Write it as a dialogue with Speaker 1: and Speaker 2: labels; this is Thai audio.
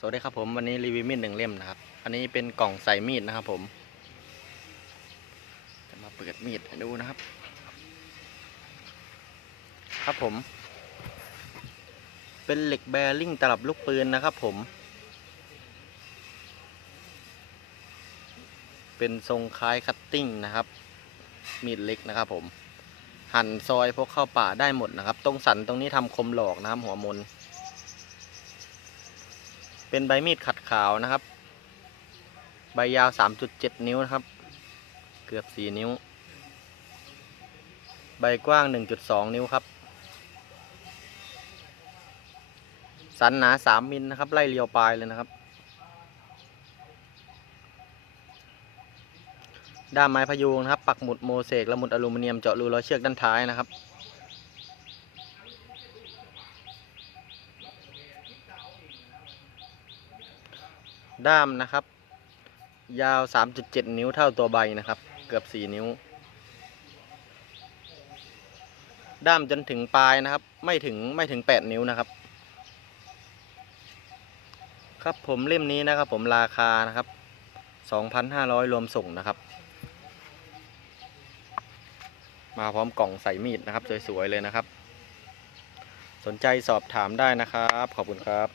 Speaker 1: สวัสดีครับผมวันนี้รีวิวมีดหนึ่งเล่มนะครับ อันนี้เป็นกล่องใส่มีดนะครับผม จะมาเปิดมีดให้ดูนะครับ ครับผม เป็นเหล็กแบริ่งตลับลูกปืนนะครับผม เป็นทรงคล้ายคัตติ้งนะครับ มีดเล็กนะครับผม หั่นซอยพกเข้าป่าได้หมดนะครับ ตรงสันตรงนี้ทำคมหลอกนะครับหัวมน เป็นใบมีดขัดขาวนะครับ ใบยาว 3.7 นิ้วนะครับ เกือบ 4 นิ้ว ใบกว้าง 1.2 นิ้วครับ สันหนา 3 มิลนะครับ ไล่เรียวปลายเลยนะครับ ด้ามไม้พยุงนะครับ ปักหมุดโมเสกและหมุดอลูมิเนียมเจาะรูร้อยเชือกด้านท้ายนะครับ ด้ามนะครับ ยาว 3.7 นิ้วเท่าตัวใบนะครับ เกือบ 4 นิ้ว ด้ามจนถึงปลายนะครับ ไม่ถึงไม่ถึง 8 นิ้วนะครับ ครับผมเล่มนี้นะครับผมราคานะครับ 2,500 รวมส่งนะครับ มาพร้อมกล่องใส่มีดนะครับ สวย ๆ เลยนะครับ สนใจสอบถามได้นะครับ ขอบคุณครับ